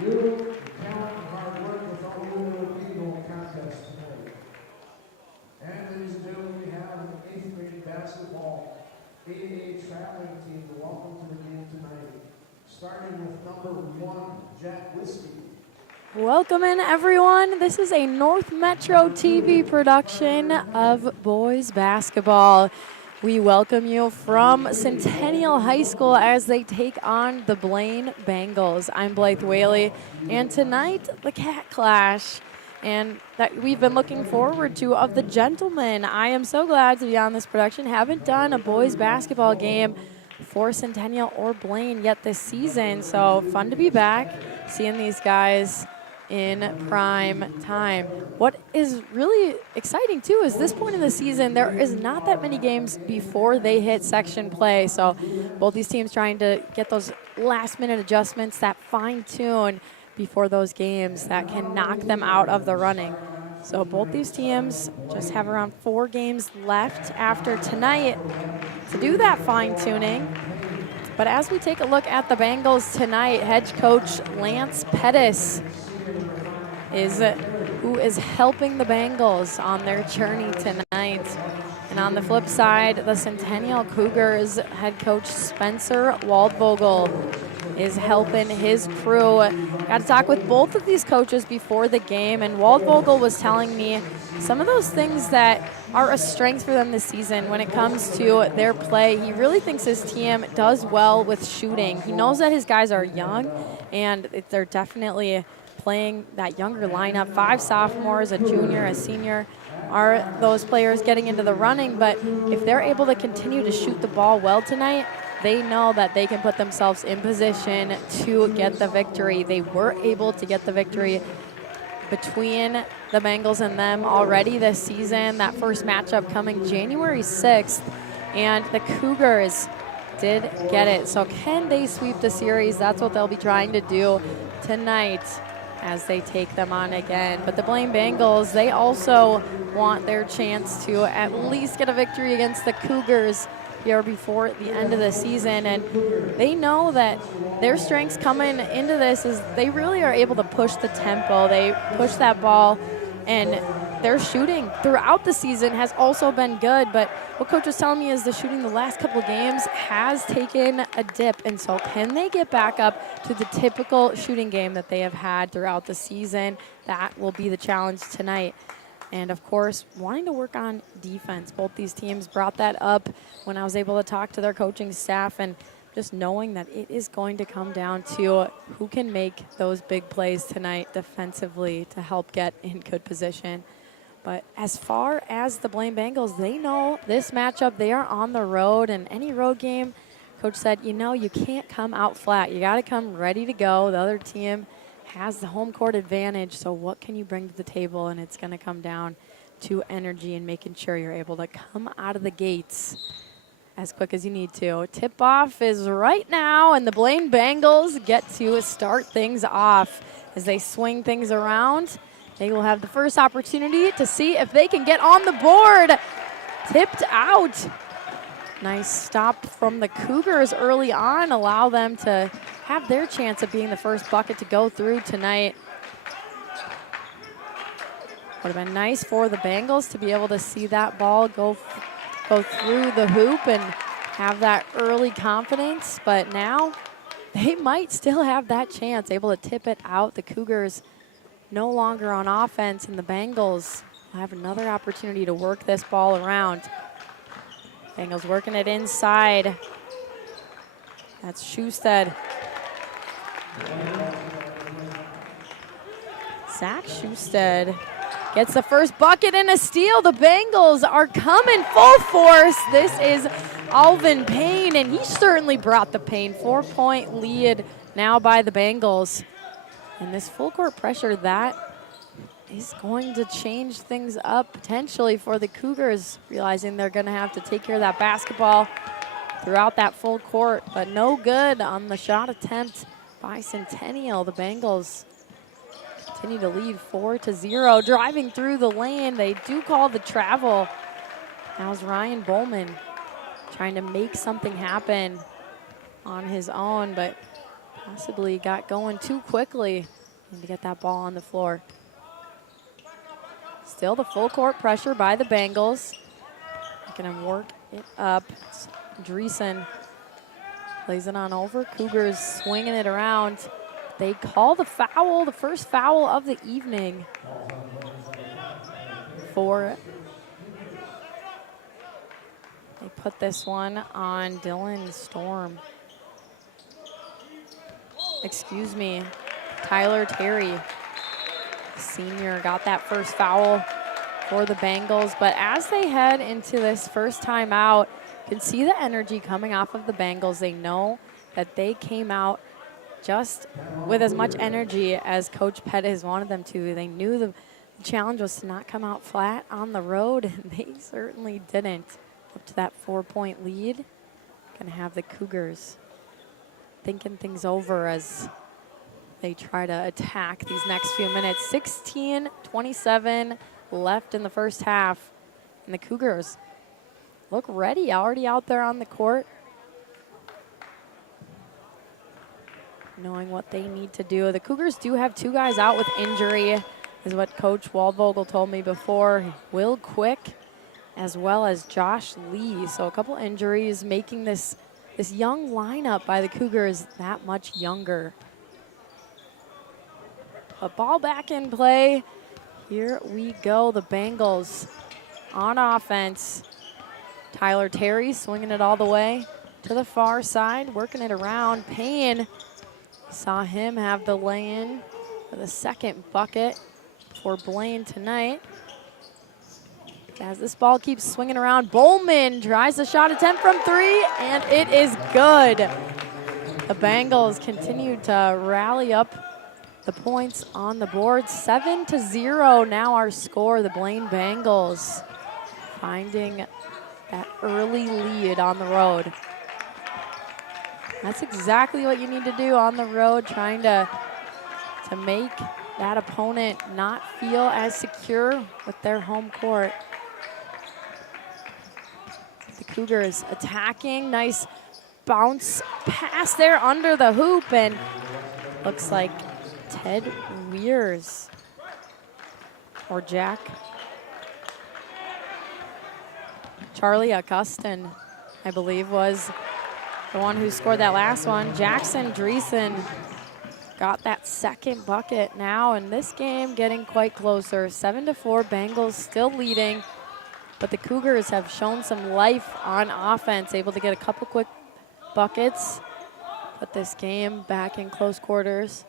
You, talent and hard work with all the little people contest tonight. And ladies and gentlemen, we have an 8th grade basketball 8A traveling team. Welcome to the game tonight. Starting with number 1, Jack Whiskey. Welcome in, everyone. This is a North Metro TV production of boys basketball. We welcome you from Centennial High School as they take on the Blaine Bengals. I'm Blythe Whaley, and tonight, the Cat Clash, and that we've been looking forward to, of the gentlemen. I am so glad to be on this production. Haven't done a boys basketball game for Centennial or Blaine yet this season, so fun to be back, seeing these guys in prime time. What is really exciting too is this point in the season, there is not that many games before they hit section play. So both these teams trying to get those last minute adjustments, that fine tune before those games that can knock them out of the running. So both these teams just have around 4 games left after tonight to do that fine tuning. But as we take a look at the Bengals tonight, head coach Lance Pettis is who is helping the Bengals on their journey tonight. And on the flip side, the Centennial Cougars head coach Spencer Waldvogel is helping his crew. Got to talk with both of these coaches before the game, and Waldvogel was telling me some of those things that are a strength for them this season when it comes to their play. He really thinks his team does well with shooting. He knows that his guys are young, and they're definitely playing that younger lineup. 5 sophomores, a junior, a senior are those players getting into the running. But if they're able to continue to shoot the ball well tonight, they know that they can put themselves in position to get the victory. They were able to get the victory between the Bengals and them already this season. That first matchup coming January 6th, and the Cougars did get it. So can they sweep the series? That's what they'll be trying to do tonight as they take them on again. But the Blaine Bengals, they also want their chance to at least get a victory against the Cougars here before the end of the season. And they know that their strengths coming into this is they really are able to push the tempo. They push that ball, and their shooting throughout the season has also been good. But what coach was telling me is the shooting the last couple of games has taken a dip. And so can they get back up to the typical shooting game that they have had throughout the season? That will be the challenge tonight. And of course, wanting to work on defense. Both these teams brought that up when I was able to talk to their coaching staff, and just knowing that it is going to come down to who can make those big plays tonight defensively to help get in good position. But as far as the Blaine Bengals, they know this matchup, they are on the road, and any road game, coach said, you know, you can't come out flat. You got to come ready to go. The other team has the home court advantage, so what can you bring to the table? And it's going to come down to energy and making sure you're able to come out of the gates as quick as you need to. Tip-off is right now, and the Blaine Bengals get to start things off. As they swing things around, they will have the first opportunity to see if they can get on the board. Tipped out. Nice stop from the Cougars early on, allow them to have their chance of being the first bucket to go through tonight. Would have been nice for the Bengals to be able to see that ball go through the hoop and have that early confidence, but now they might still have that chance, able to tip it out. The Cougars no longer on offense, and the Bengals will have another opportunity to work this ball around. Bengals working it inside. That's Schusted. Zach Schusted gets the first bucket and a steal. The Bengals are coming full force. This is Alvin Payne, and he certainly brought the pain. 4-point lead now by the Bengals. And this full court pressure, that is going to change things up potentially for the Cougars, realizing they're going to have to take care of that basketball throughout that full court, but no good on the shot attempt by Centennial. The Bengals continue to lead 4-0. Driving through the lane, they do call the travel. Now's Ryan Bowman trying to make something happen on his own, but Possibly got going too quickly to get that ball on the floor. Still the full court pressure by the Bengals. Making him work it up. Dreesen plays it on over. Cougars swinging it around. They call the foul, the first foul of the evening they put this one on Dylan Storm. Excuse me, Tyler Terry, senior, got that first foul for the Bengals. But as they head into this first timeout, you can see the energy coming off of the Bengals. They know that they came out just with as much energy as Coach Pettis wanted them to. They knew the challenge was to not come out flat on the road, and they certainly didn't. Up to that 4-point lead. Gonna have the Cougars thinking things over as they try to attack these next few minutes. 16-27 left in the first half, and the Cougars look ready, already out there on the court, knowing what they need to do. The Cougars do have 2 guys out with injury, is what Coach Waldvogel told me before. Will Quick as well as Josh Lee. So a couple injuries making this young lineup by the Cougars that much younger. A ball back in play. Here we go, the Bengals on offense. Tyler Terry swinging it all the way to the far side, working it around. Payne, saw him have the lay-in for the second bucket for Blaine tonight. As this ball keeps swinging around, Bowman tries the shot attempt from 3, and it is good. The Bengals continue to rally up the points on the board. 7-0 now our score. The Blaine Bengals finding that early lead on the road. That's exactly what you need to do on the road, trying to make that opponent not feel as secure with their home court. The Cougars attacking, nice bounce pass there under the hoop, and looks like Ted Weirs or Charlie Augustin, I believe, was the one who scored that last one. Jackson Dreesen got that second bucket now, and this game getting quite closer. 7-4, Bengals still leading, but the Cougars have shown some life on offense, able to get a couple quick buckets, put this game back in close quarters.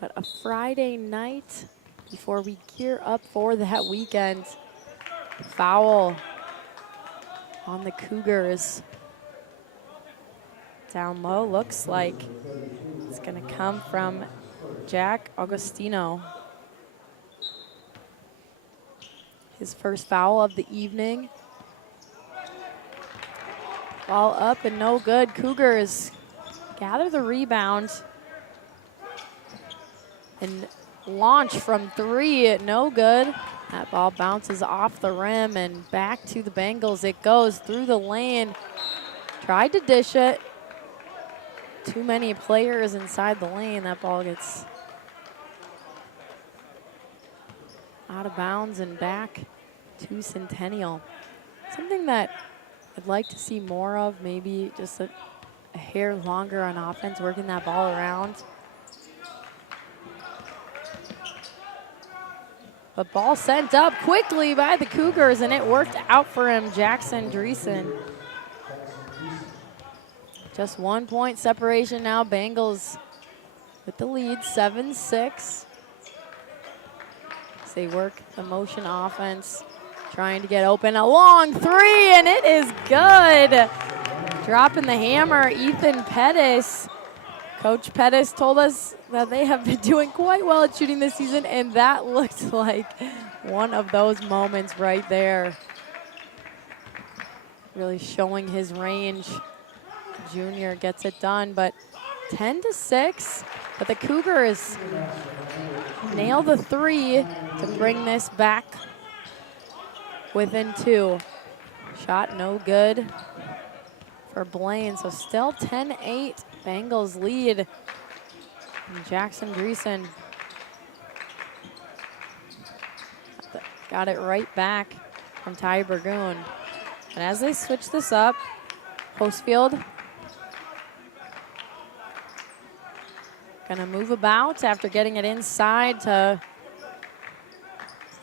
But a Friday night before we gear up for that weekend. Foul on the Cougars. Down low, looks like it's gonna come from Jack Agostino. His first foul of the evening. Ball up and no good. Cougars gather the rebound and launch from 3, no good. That ball bounces off the rim and back to the Bengals. It goes through the lane. Tried to dish it. Too many players inside the lane. That ball gets out of bounds and back to Centennial. Something that I'd like to see more of, maybe just a hair longer on offense, working that ball around. But ball sent up quickly by the Cougars, and it worked out for him, Jackson Dreesen. Just 1 point separation now. Bengals with the lead, 7-6. As they work the motion offense, trying to get open. A long 3, and it is good. Dropping the hammer, Ethan Pettis. Coach Pettis told us that they have been doing quite well at shooting this season, and that looked like one of those moments right there. Really showing his range. Junior gets it done, but 10-6. But the Cougars nail the 3 to bring this back within 2. Shot no good for Blaine. So still 10-8, Bengals lead. And Jackson Dreesen got it right back from Ty Burgoon. And as they switch this up, Postfield gonna move about after getting it inside to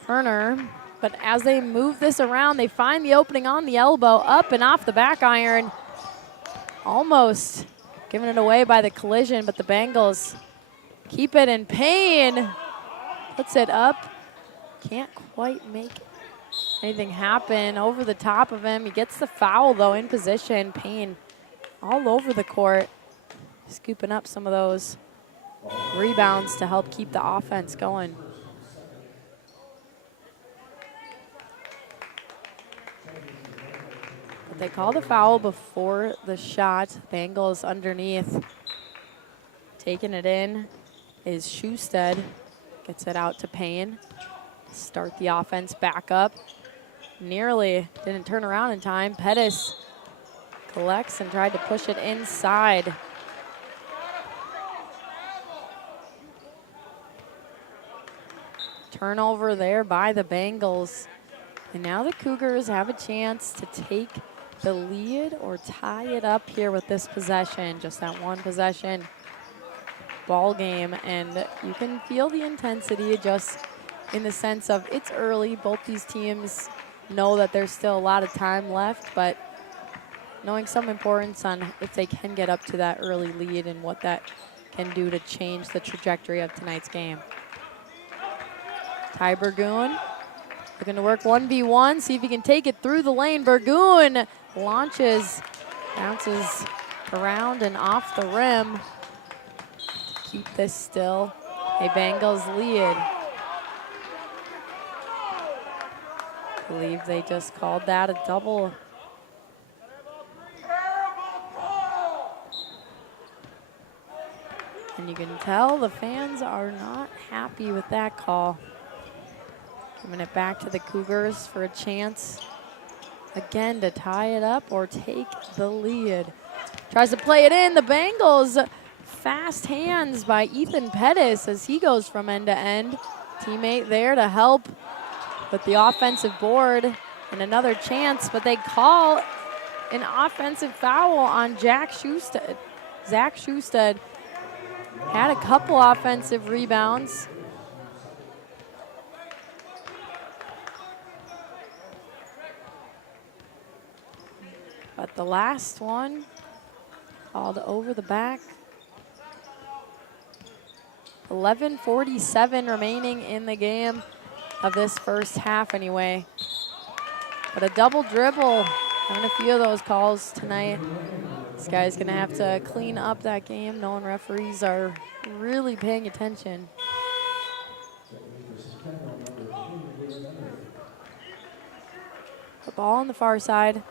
Turner. But as they move this around, they find the opening on the elbow, up and off the back iron. Almost giving it away by the collision, but the Bengals keep it in Payne. Puts it up. Can't quite make anything happen over the top of him. He gets the foul, though, in position. Payne all over the court, scooping up some of those rebounds to help keep the offense going. But they call the foul before the shot. Bengals underneath. Taking it in is Schusted. Gets it out to Payne. Start the offense back up. Nearly didn't turn around in time. Pettis collects and tried to push it inside. Turnover there by the Bengals. And now the Cougars have a chance to take the lead or tie it up here with this possession. Just that one possession ball game. And you can feel the intensity just in the sense of it's early. Both these teams know that there's still a lot of time left, but knowing some importance on if they can get up to that early lead and what that can do to change the trajectory of tonight's game. Ty Burgoon looking to work 1v1, see if he can take it through the lane. Burgoon launches, bounces around and off the rim. Keep this still a Bengals lead. I believe they just called that a double. And you can tell the fans are not happy with that call. Giving it back to the Cougars for a chance again to tie it up or take the lead. Tries to play it in. The Bengals, fast hands by Ethan Pettis as he goes from end to end. Teammate there to help with the offensive board and another chance, but they call an offensive foul on Zach Schusted. Zach Schusted had a couple offensive rebounds. But the last one called over the back. 11:47 remaining in the game of this first half anyway. But a double dribble, having a few of those calls tonight. This guy's gonna have to clean up that game, knowing referees are really paying attention. The ball on the far side.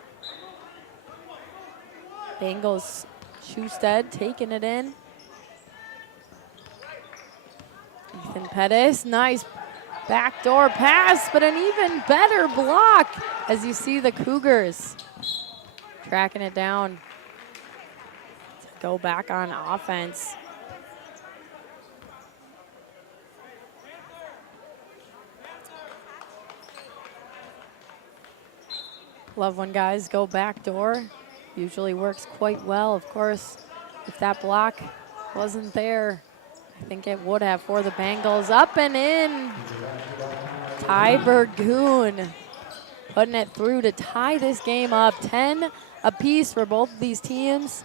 Bengals, Schusted taking it in. Ethan Pettis, nice backdoor pass, but an even better block as you see the Cougars tracking it down to go back on offense. Love when guys go backdoor. Usually works quite well. Of course, if that block wasn't there, I think it would have for the Bengals. Up and in. Ty Burgoon putting it through to tie this game up. 10 apiece for both of these teams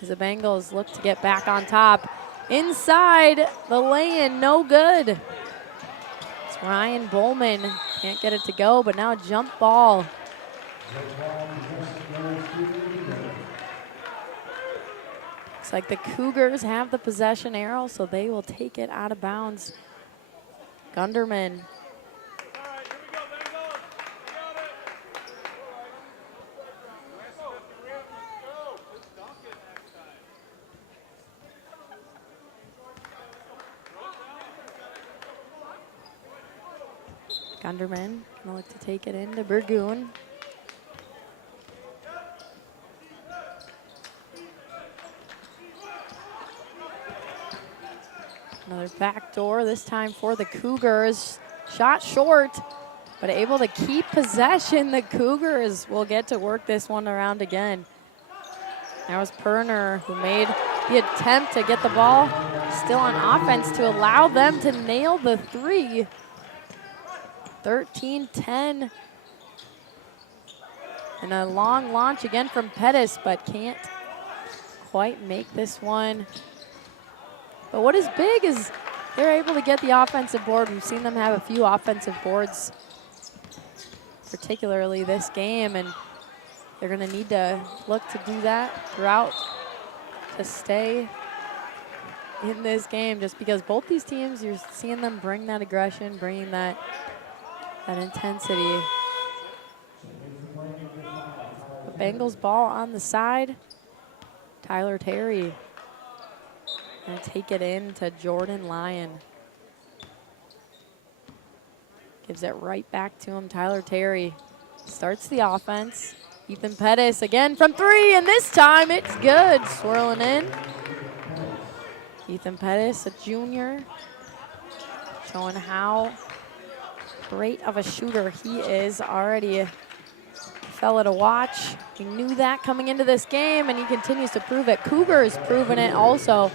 as the Bengals look to get back on top. Inside, the lay-in, no good. It's Ryan Bowman. Can't get it to go, but now jump ball. Looks like the Cougars have the possession arrow, so they will take it out of bounds. Gunderman. Gunderman gonna look to take it into Burgoon. Another backdoor, this time for the Cougars. Shot short, but able to keep possession. The Cougars will get to work this one around again. That was Perner who made the attempt to get the ball still on offense to allow them to nail the three. 13-10. And a long launch again from Pettis, but can't quite make this one. But what is big is they're able to get the offensive board. We've seen them have a few offensive boards, particularly this game, and they're going to need to look to do that throughout to stay in this game, just because both these teams, you're seeing them bring that aggression, bringing that intensity. The Bengals ball on the side. Tyler Terry gonna take it in to Jordan Lyon. Gives it right back to him. Tyler Terry starts the offense. Ethan Pettis again from three, and this time it's good. Swirling in. Ethan Pettis, a junior, showing how great of a shooter he is. Already a fella to watch. He knew that coming into this game, and he continues to prove it. Cougars proving it also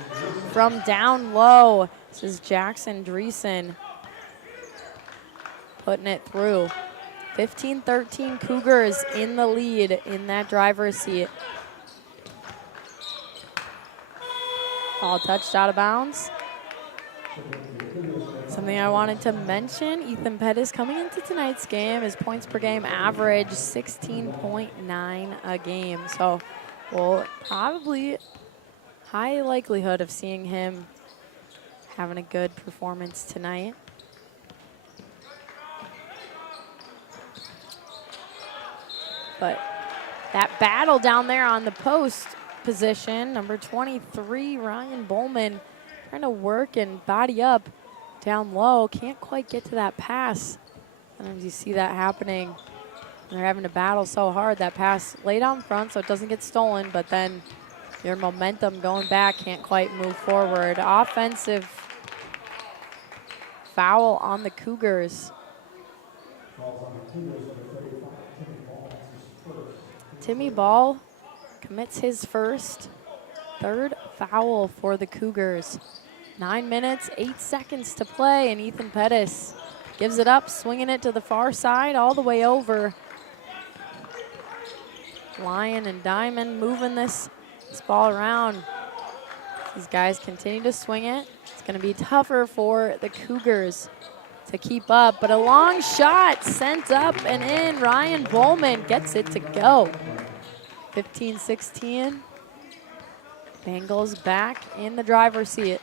from down low. This is Jackson Dreesen putting it through. 15-13 Cougars in the lead in that driver's seat. Ball touched out of bounds. Something I wanted to mention, Ethan Pettis coming into tonight's game, his points per game average 16.9 a game. So we'll probably high likelihood of seeing him having a good performance tonight. But that battle down there on the post position, number 23, Ryan Bowman, trying to work and body up down low. Can't quite get to that pass. Sometimes you see that happening. They're having to battle so hard. That pass laid out in front so it doesn't get stolen, but then your momentum going back can't quite move forward. Offensive foul on the Cougars. Timmy Ball commits his third foul for the Cougars. 9 minutes, 8 seconds to play, and Ethan Pettis gives it up, swinging it to the far side, all the way over. Lyon and Diamond moving this ball around. These guys continue to swing it. It's going to be tougher for the Cougars to keep up, but a long shot sent up and in. Ryan Bowman gets it to go. 15-16. Bengals back in the driver's seat.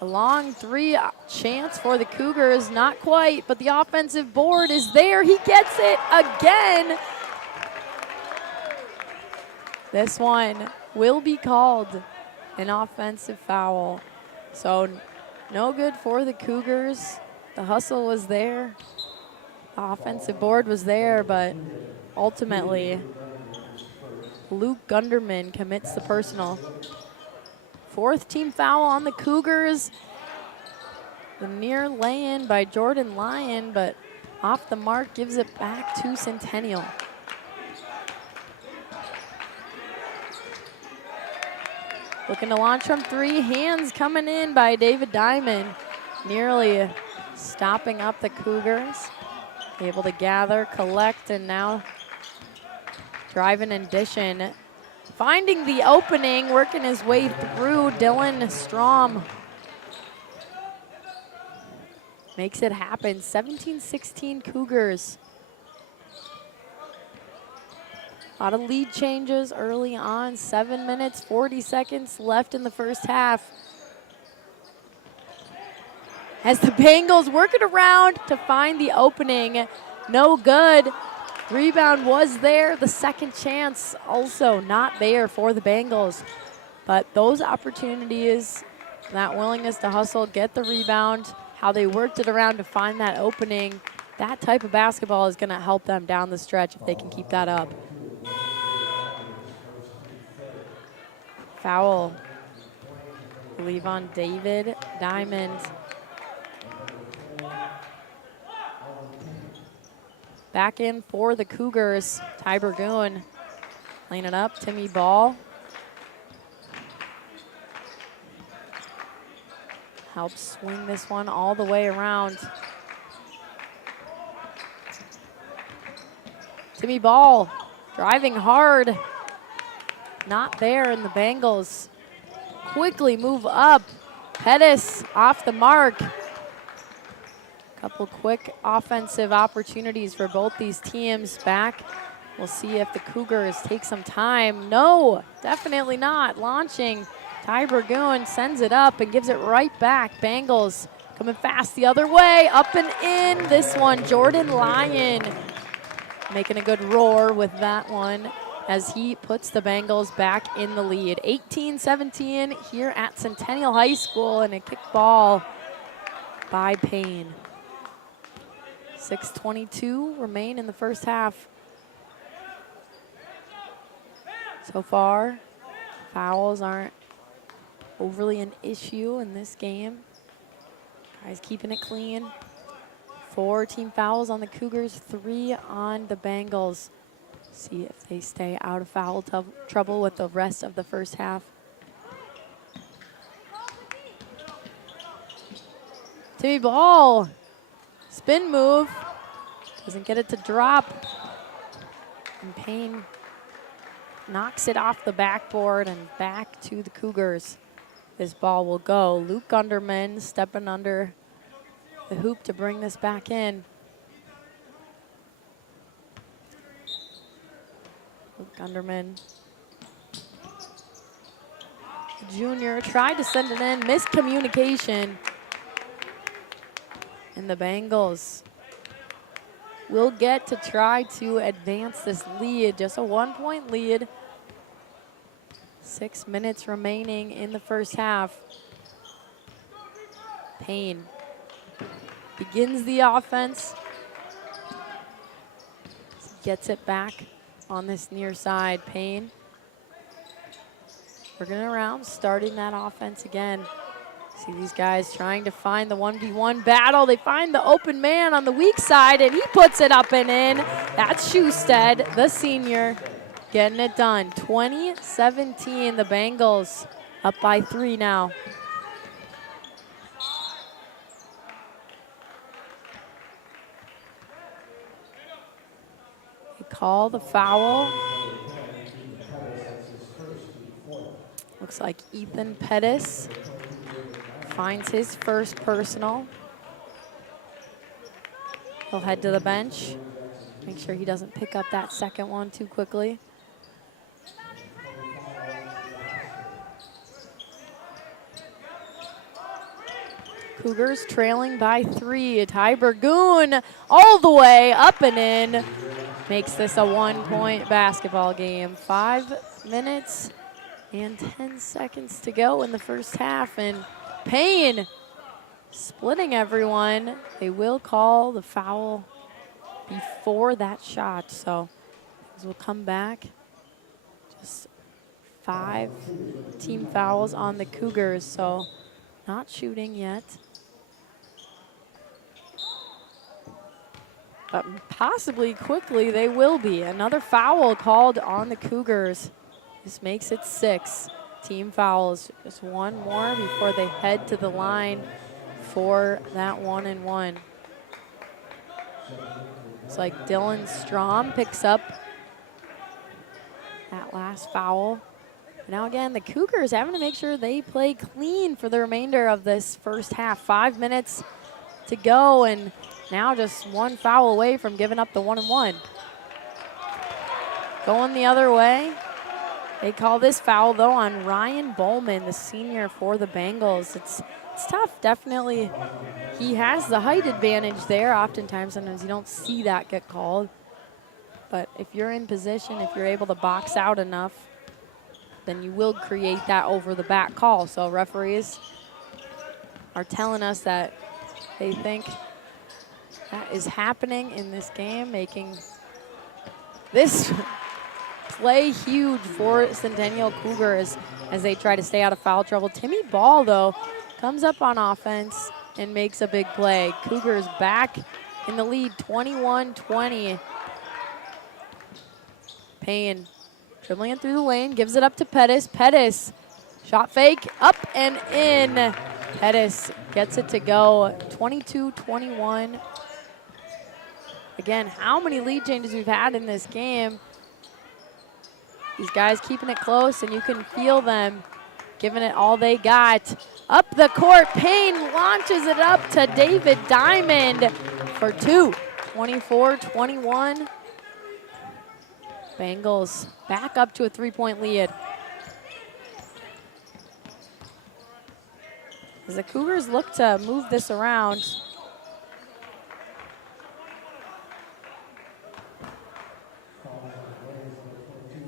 A long three chance for the Cougars, not quite, but the offensive board is there. He gets it again. This one will be called an offensive foul. So no good for the Cougars. The hustle was there. The offensive board was there, but ultimately Luke Gunderman commits the personal. Fourth team foul on the Cougars. The near lay-in by Jordan Lyon, but off the mark gives it back to Centennial. Looking to launch from three. Hands coming in by David Diamond. Nearly stopping up the Cougars. Able to gather, collect, and now driving and dishing. Finding the opening, working his way through. Dylan Strom makes it happen. 17-16 Cougars. A lot of lead changes early on. 7 minutes, 40 seconds left in the first half. As the Bengals work it around to find the opening. No good. Rebound was there. The second chance also not there for the Bengals. But those opportunities, that willingness to hustle, get the rebound, how they worked it around to find that opening, that type of basketball is going to help them down the stretch if they can keep that up. Foul, I believe, on David Diamond. Back in for the Cougars. Ty Burgoon laying it up. Timmy Ball helps swing this one all the way around. Timmy Ball driving hard. Not there, and the Bengals quickly move up. Pettis off the mark. Couple quick offensive opportunities for both these teams back. We'll see if the Cougars take some time. No, definitely not. Launching, Ty Burgoon sends it up and gives it right back. Bengals coming fast the other way, up and in. This one, Jordan Lyon making a good roar with that one as he puts the Bengals back in the lead. 18-17 here at Centennial High School, and a kick ball by Payne. 6:22 remain in the first half. So far, fouls aren't overly an issue in this game. Guys keeping it clean. 4 team fouls on the Cougars, 3 on the Bengals. See if they stay out of foul trouble with the rest of the first half. Timmy Ball, spin move, doesn't get it to drop. And Payne knocks it off the backboard and back to the Cougars. This ball will go. Luke Gunderman stepping under the hoop to bring this back in. Luke Gunderman, junior, tried to send it in, miscommunication. And the Bengals will get to try to advance this lead, just a 1-point lead. 6 minutes remaining in the first half. Payne begins the offense. Gets it back on this near side. Payne working around, starting that offense again. See these guys trying to find the 1v1 battle. They find the open man on the weak side, and he puts it up and in. That's Schusted, the senior, getting it done. 20-17, the Bengals up by 3 now. They call the foul. Looks like Ethan Pettis finds his first personal. He'll head to the bench. Make sure he doesn't pick up that second one too quickly. Cougars trailing by 3. Ty Burgoon all the way up and in. Makes this a 1-point basketball game. 5 minutes and 10 seconds to go in the first half, and Payne splitting everyone. They will call the foul before that shot, so we'll come back. Just 5 team fouls on the Cougars, so not shooting yet. But possibly quickly they will be. Another foul called on the Cougars. This makes it 6 team fouls. Just one more before they head to the line for that 1-and-1. It's like Dylan Strom picks up that last foul. Now again, the Cougars having to make sure they play clean for the remainder of this first half. 5 minutes to go, and now just 1 foul away from giving up the 1-and-1. Going the other way. They call this foul, though, on Ryan Bowman, the senior for the Bengals. It's tough, definitely. He has the height advantage there. Oftentimes, sometimes you don't see that get called. But if you're in position, if you're able to box out enough, then you will create that over-the-back call. So referees are telling us that they think that is happening in this game, making this play huge for Centennial Cougars as they try to stay out of foul trouble. Timmy Ball, though, comes up on offense and makes a big play. Cougars back in the lead, 21-20. Payne dribbling it through the lane, gives it up to Pettis. Pettis, shot fake, up and in. Pettis gets it to go, 22-21. Again, how many lead changes we've had in this game. These guys keeping it close, and you can feel them giving it all they got. Up the court, Payne launches it up to David Diamond for two. 24-21. Bengals back up to a three-point lead. As the Cougars look to move this around.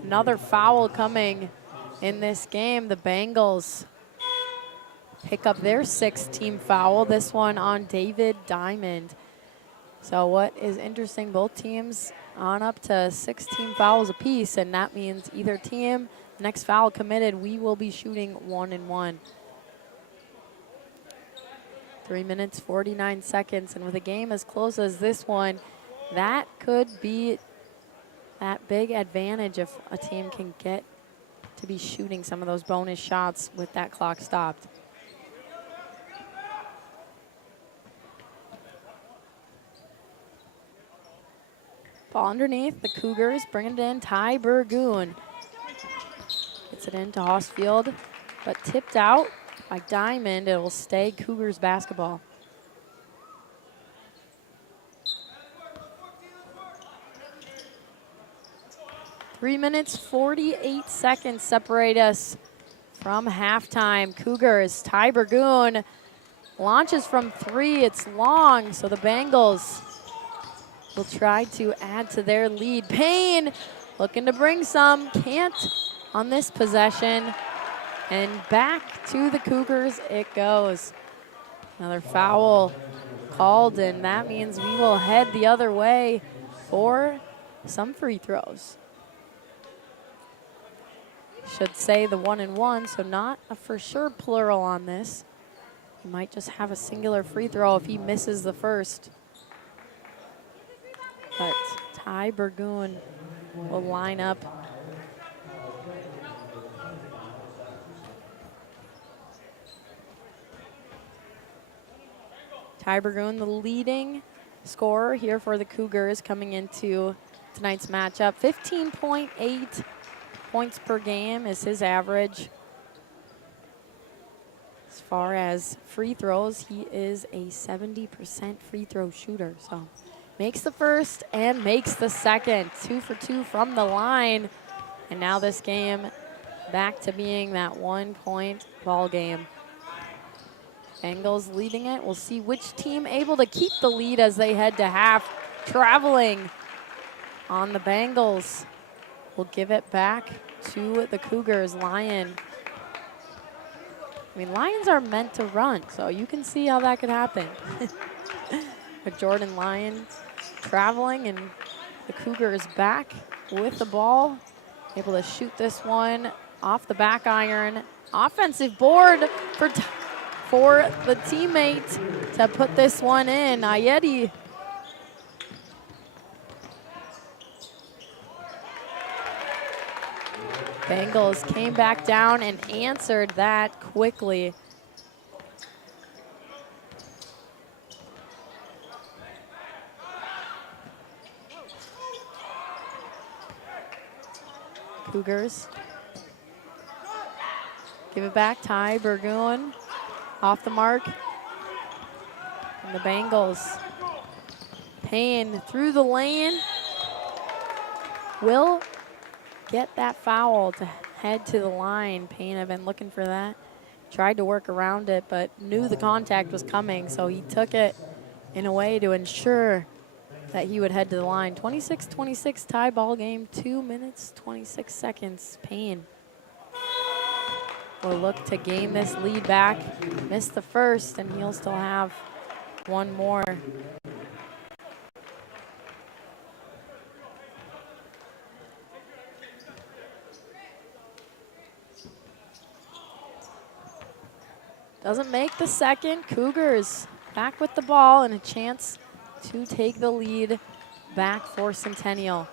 Another foul coming in this game. The Bengals pick up their sixth team foul, this one on David Diamond. So what is interesting, both teams on up to 6 team fouls apiece, and that means either team, next foul committed, we will be shooting 1-1. 3 minutes, 49 seconds, and with a game as close as this one, that could be that big advantage if a team can get to be shooting some of those bonus shots with that clock stopped. Ball underneath, the Cougars bring it in. Ty Burgoon gets it into Hosfield, but tipped out by Diamond. It will stay Cougars basketball. Three minutes, 48 seconds separate us from halftime. Cougars, Ty Burgoon launches from three. It's long, so the Bengals will try to add to their lead. Payne looking to bring some, can't on this possession. And back to the Cougars it goes. Another foul called, and that means we will head the other way for some free throws. Should say the 1-1, so not a for sure plural on this. He might just have a singular free throw if he misses the first. But Ty Burgoon will line up. Ty Burgoon, the leading scorer here for the Cougars coming into tonight's matchup. 15.8 points per game is his average. As far as free throws, he is a 70% free throw shooter. So makes the first and makes the second. 2 for 2 from the line. And now this game back to being that 1-point ball game. Bengals leading it. We'll see which team able to keep the lead as they head to half. Traveling on the Bengals. We'll give it back to the Cougars. Lions are meant to run, so you can see how that could happen. With Jordan Lyon traveling, and the Cougars back with the ball. Able to shoot this one off the back iron. Offensive board for the teammate to put this one in. Ayeti. Bengals came back down and answered that quickly. Cougars give it back. Ty Burgoon off the mark. And the Bengals. Payne through the lane. Will get that foul to head to the line. Payne had been looking for that. Tried to work around it, but knew the contact was coming, so he took it in a way to ensure that he would head to the line. 26-26 tie ball game, 2 minutes, 26 seconds. Payne will look to gain this lead back. Missed the first, and he'll still have one more. Doesn't make the second. Cougars back with the ball and a chance to take the lead back for Centennial.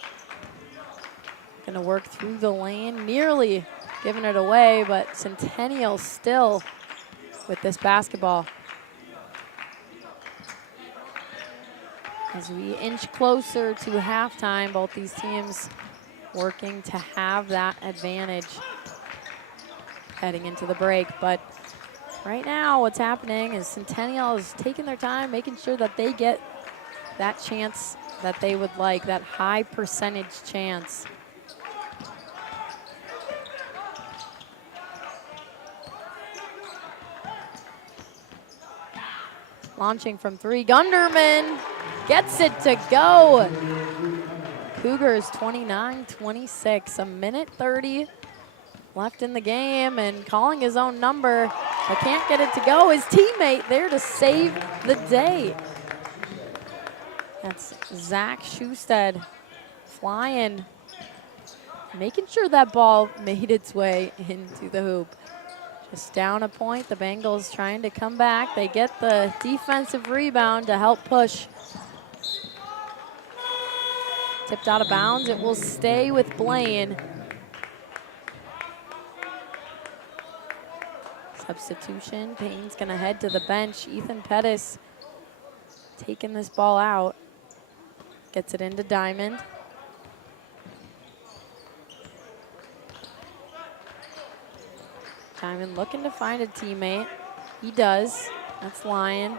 Gonna work through the lane, nearly giving it away, but Centennial still with this basketball. As we inch closer to halftime, both these teams working to have that advantage heading into the break. But right now what's happening is Centennial is taking their time, making sure that they get that chance that they would like, that high percentage chance. Launching from three, Gunderman gets it to go. Cougars 29-26, a minute 30 left in the game, and calling his own number, but can't get it to go. His teammate there to save the day. That's Zach Schusted flying, making sure that ball made its way into the hoop. Just down a point, the Bengals trying to come back. They get the defensive rebound to help push. Tipped out of bounds, it will stay with Blaine. Substitution, Payne's gonna head to the bench. Ethan Pettis taking this ball out. Gets it into Diamond. Diamond looking to find a teammate. He does. That's Lyon.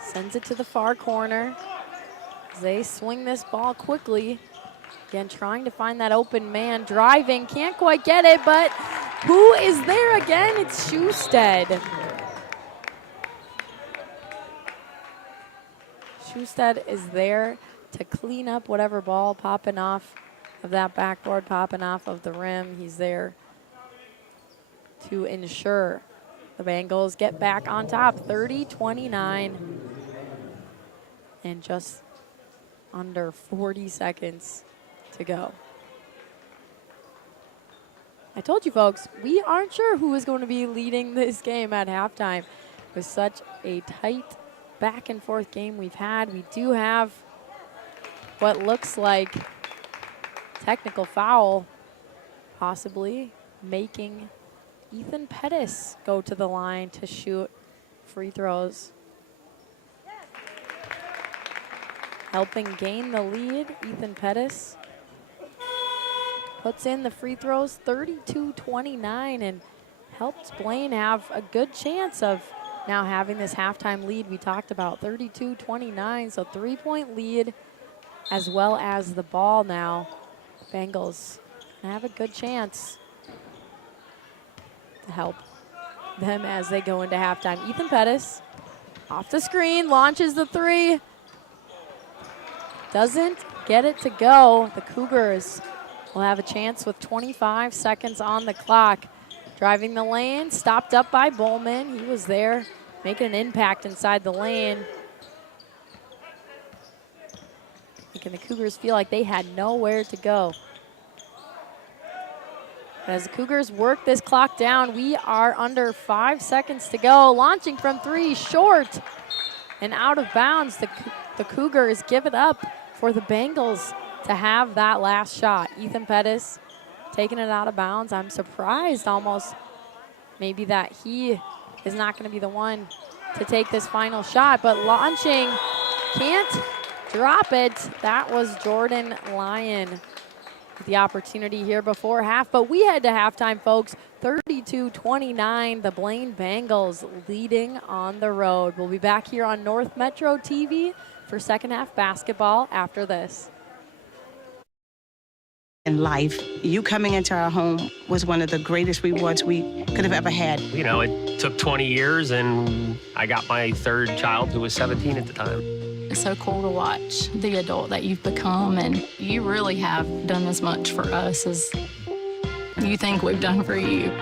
Sends it to the far corner. They swing this ball quickly. Again, trying to find that open man. Driving, can't quite get it, but who is there again? It's Schusted. Schusted is there to clean up whatever ball popping off of that backboard, popping off of the rim. He's there to ensure the Bengals get back on top, 30-29, and just under 40 seconds to go. I told you folks, we aren't sure who is going to be leading this game at halftime. With such a tight back and forth game we've had, we do have what looks like technical foul, possibly making Ethan Pettis go to the line to shoot free throws. Helping gain the lead, Ethan Pettis puts in the free throws, 32-29, and helps Blaine have a good chance of now having this halftime lead we talked about, 32-29, so 3-point lead as well as the ball now. Bengals have a good chance to help them as they go into halftime. Ethan Pettis off the screen, launches the three. Doesn't get it to go. The Cougars will have a chance with 25 seconds on the clock. Driving the lane, stopped up by Bowman. He was there making an impact inside the lane. Making the Cougars feel like they had nowhere to go. As the Cougars work this clock down, we are under 5 seconds to go. Launching from three, short and out of bounds. The Cougars give it up for the Bengals to have that last shot. Ethan Pettis taking it out of bounds. I'm surprised almost maybe that he is not going to be the one to take this final shot, but launching, can't drop it. That was Jordan Lyon. The opportunity here before half, but we head to halftime, folks. 32-29, the Blaine Bengals leading on the road. We'll be back here on North Metro TV for second half basketball after this. In life, you coming into our home was one of the greatest rewards we could have ever had. You know, it took 20 years, and I got my third child, who was 17 at the time. It's so cool to watch the adult that you've become, and you really have done as much for us as you think we've done for you.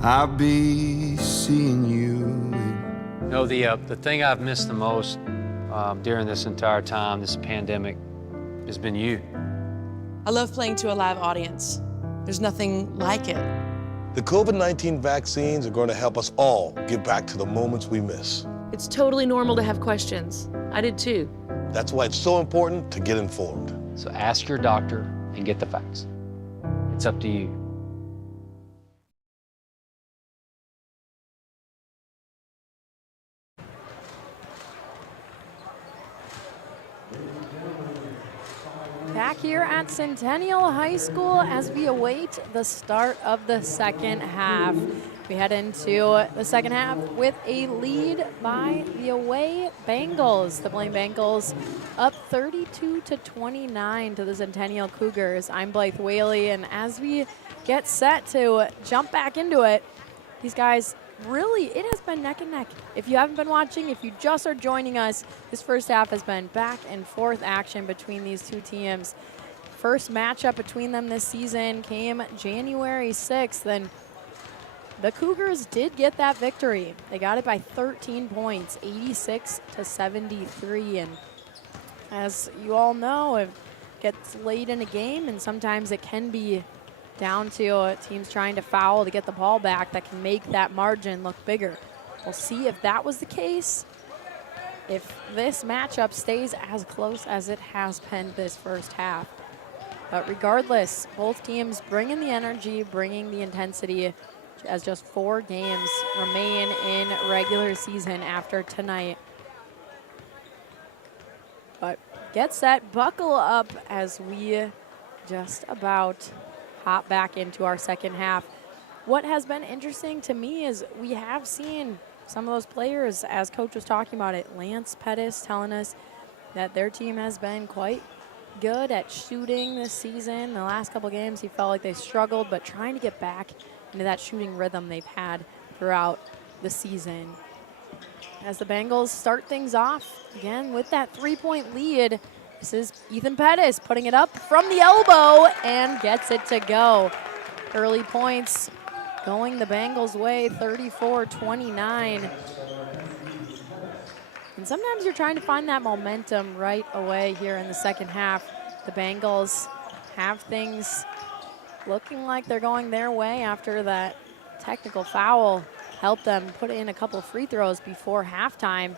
I'll be seeing you. No, the thing I've missed the most during this entire time, this pandemic, has been you. I love playing to a live audience. There's nothing like it. The COVID-19 vaccines are going to help us all get back to the moments we miss. It's totally normal to have questions. I did too. That's why it's so important to get informed. So ask your doctor and get the facts. It's up to you. Back here at Centennial High School as we await the start of the second half. We head into the second half with a lead by the away Bengals. The Blaine Bengals up 32-29 to the Centennial Cougars. I'm Blythe Whaley, and as we get set to jump back into it, these guys really, it has been neck and neck. If you haven't been watching, if you just are joining us, this first half has been back and forth action between these two teams. First matchup between them this season came January 6th, and the Cougars did get that victory. They got it by 13 points, 86-73. And as you all know, it gets late in a game, and sometimes it can be down to teams trying to foul to get the ball back that can make that margin look bigger. We'll see if that was the case, if this matchup stays as close as it has been this first half. But regardless, both teams bringing the energy, bringing the intensity, as just 4 games remain in regular season after tonight. But get set, buckle up as we just about hop back into our second half. What has been interesting to me is we have seen some of those players, as Coach was talking about it, Lance Pettis telling us that their team has been quite good at shooting this season. The last couple games, he felt like they struggled, but trying to get back into that shooting rhythm they've had throughout the season. As the Bengals start things off, again, with that 3-point lead, this is Ethan Pettis putting it up from the elbow and gets it to go. Early points going the Bengals' way, 34-29. And sometimes you're trying to find that momentum right away here in the second half. The Bengals have things looking like they're going their way after that technical foul helped them put in a couple free throws before halftime.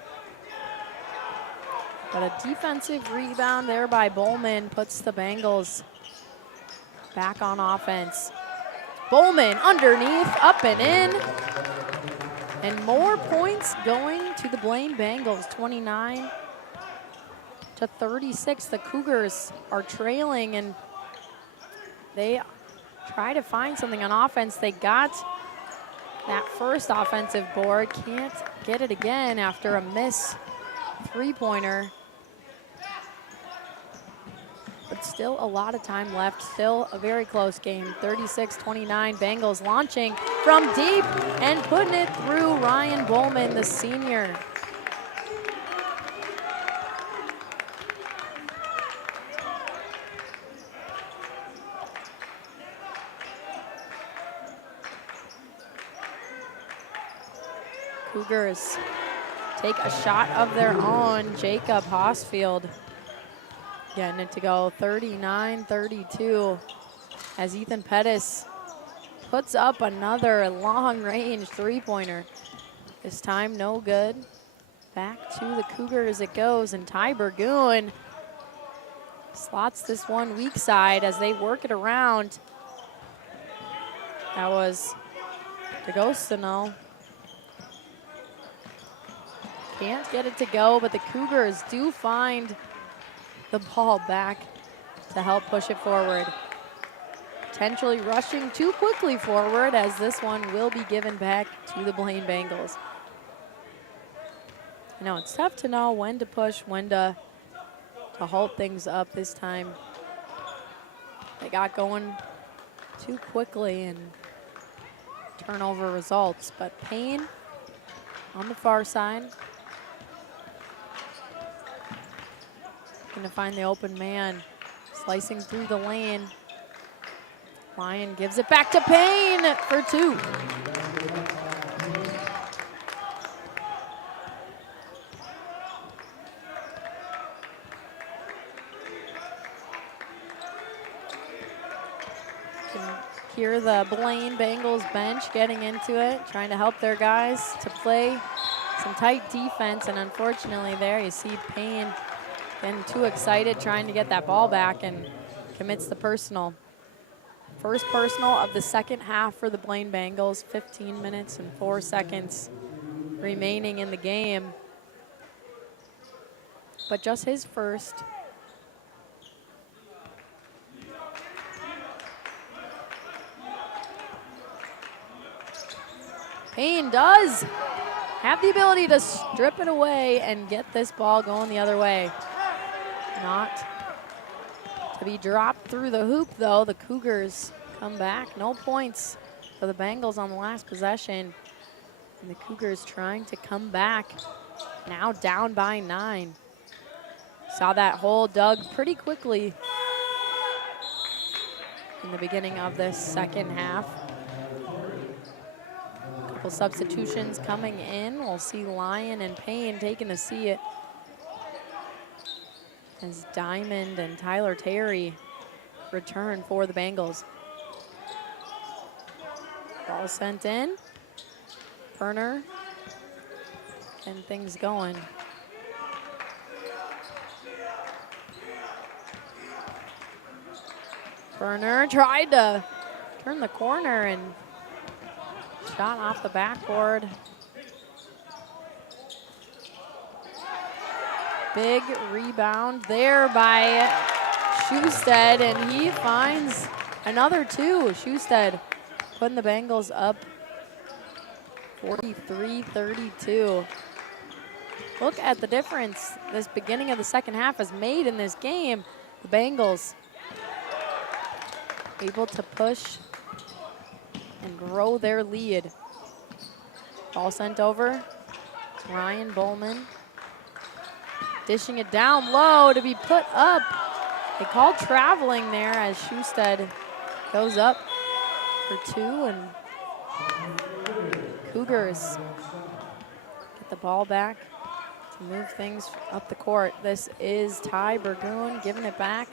But a defensive rebound there by Bowman puts the Bengals back on offense. Bowman underneath, up and in. And more points going to the Blaine Bengals, 29-36. The Cougars are trailing, and they try to find something on offense. They got that first offensive board, can't get it again after a miss three-pointer. But still a lot of time left, still a very close game. 36-29, Bengals launching from deep and putting it through Ryan Bowman, the senior. Cougars take a shot of their own. Jacob Hosfield getting it to go 39-32 as Ethan Pettis puts up another long-range three-pointer. This time no good. Back to the Cougars it goes, and Ty Burgoon slots this one weak side as they work it around. That was DeGostino. Can't get it to go, but the Cougars do find the ball back to help push it forward. Potentially rushing too quickly forward, as this one will be given back to the Blaine Bengals. I know it's tough to know when to push, when to halt things up this time. They got going too quickly and turnover results, but Payne on the far side. Gonna find the open man, slicing through the lane. Lyon gives it back to Payne for two. hear the Blaine Bengals bench getting into it, trying to help their guys to play some tight defense, and unfortunately there you see Payne getting too excited trying to get that ball back and commits the personal. First personal of the second half for the Blaine Bengals, 15 minutes and 4 seconds remaining in the game. But just his first. Payne does have the ability to strip it away and get this ball going the other way. Not to be dropped through the hoop, though. The Cougars come back. No points for the Bengals on the last possession. And the Cougars trying to come back, now down by 9. Saw that hole dug pretty quickly in the beginning of this second half. Couple substitutions coming in. We'll see Lyon and Payne taking a seat as Diamond and Tyler Terry return for the Bengals. Ball sent in. Perner and things going. Perner tried to turn the corner and shot off the backboard. Big rebound there by Schusted, and he finds another 2. Schusted putting the Bengals up 43-32. Look at the difference this beginning of the second half has made in this game. The Bengals able to push and grow their lead. Ball sent over. Ryan Bowman dishing it down low to be put up. They called traveling there as Schusted goes up for 2, and Cougars get the ball back to move things up the court. This is Ty Burgoon giving it back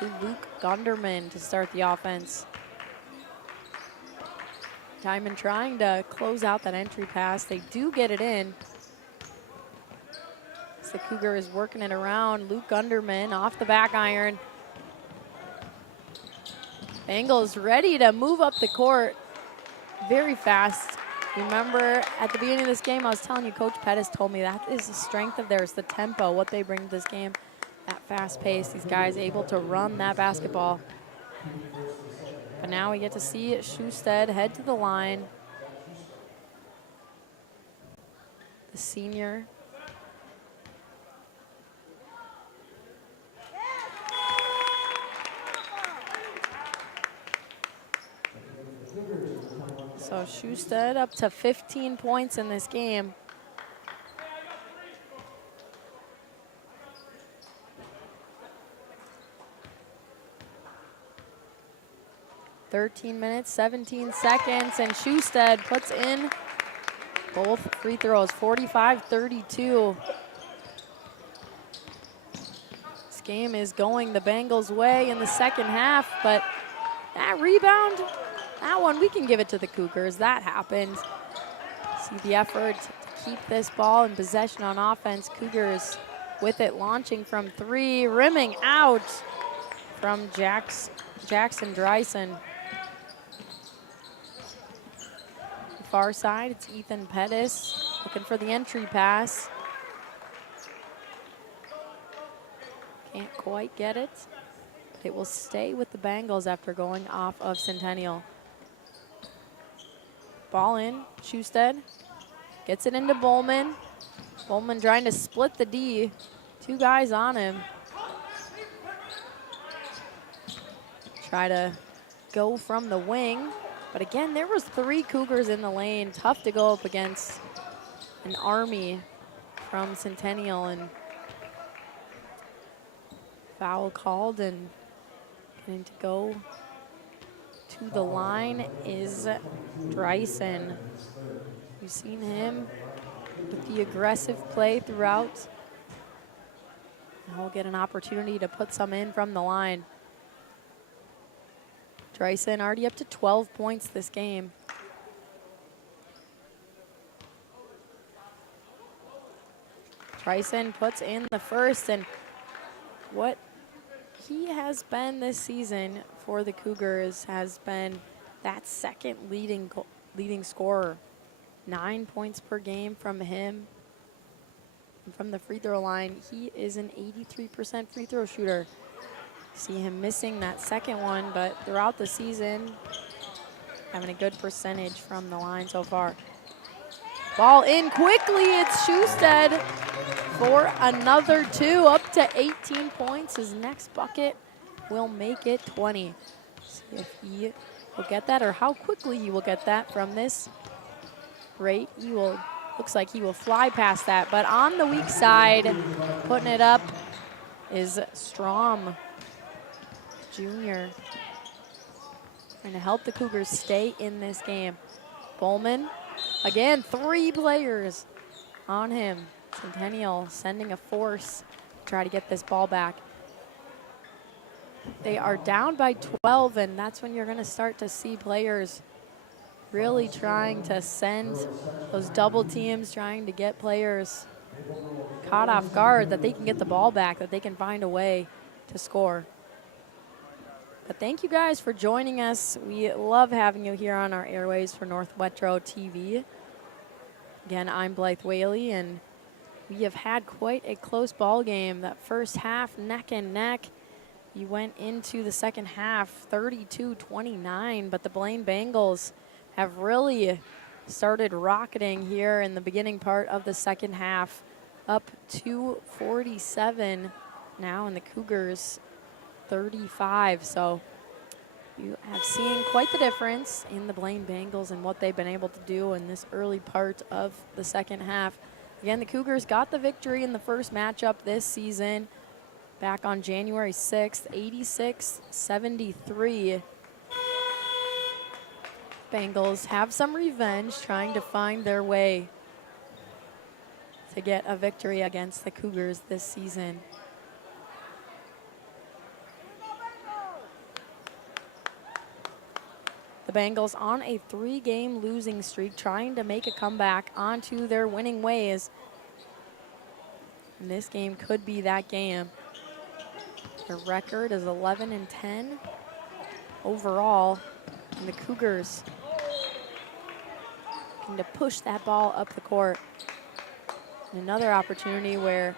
to Luke Gunderman to start the offense. Diamond trying to close out that entry pass. They do get it in. The Cougar is working it around. Luke Gunderman off the back iron. Bengals ready to move up the court very fast. Remember, at the beginning of this game, I was telling you, Coach Pettis told me that is the strength of theirs, the tempo, what they bring to this game. That fast pace, these guys able to run that basketball. But now we get to see Schusted head to the line. The senior. So Schusted up to 15 points in this game. (13 minutes, 17 seconds), and Schusted puts in both free throws, 45-32. This game is going the Bengals' way in the second half, but that rebound, that one, we can give it to the Cougars. That happened. See the effort to keep this ball in possession on offense. Cougars with it, launching from 3, rimming out from Jackson Dreisen. Far side, it's Ethan Pettis looking for the entry pass. Can't quite get it. It will stay with the Bengals after going off of Centennial. Ball in, Schusted gets it into Bowman. Bowman trying to split the D. 2 guys on him. Try to go from the wing. But again, there was 3 Cougars in the lane. Tough to go up against an army from Centennial, and foul called, and getting to go to the line is Dreisen. You've seen him with the aggressive play throughout. And he'll get an opportunity to put some in from the line. Tryson already up to 12 points this game. Tryson puts in the first, and what he has been this season for the Cougars has been that second leading scorer. 9 points per game from him. And from the free throw line, he is an 83% free throw shooter. See him missing that second one, but throughout the season, having a good percentage from the line so far. Ball in quickly, it's Schusted for another 2, up to 18 points. His next bucket will make it 20. See if he will get that or how quickly he will get that from this rate. Looks like he will fly past that, but on the weak side, putting it up is Strom Jr. Trying to help the Cougars stay in this game. Bowman, again, 3 players on him. Centennial sending a force to try to get this ball back. They are down by 12, and that's when you're going to start to see players really trying to send those double teams, trying to get players caught off guard, that they can get the ball back, that they can find a way to score. But thank you guys for joining us. We love having you here on our airways for North Metro TV. Again, I'm Blythe Whaley, and we have had quite a close ball game. That first half, neck and neck. You went into the second half 32-29, but the Blaine Bengals have really started rocketing here in the beginning part of the second half, up to 47 now, and the Cougars 35. So you have seen quite the difference in the Blaine Bengals and what they've been able to do in this early part of the second half. Again, the Cougars got the victory in the first matchup this season back on January 6th, 86-73. Bengals have some revenge, trying to find their way to get a victory against the Cougars this season. The Bengals on a 3-game losing streak, trying to make a comeback onto their winning ways. And this game could be that game. Their record is 11-10 overall, and the Cougars looking to push that ball up the court. And another opportunity where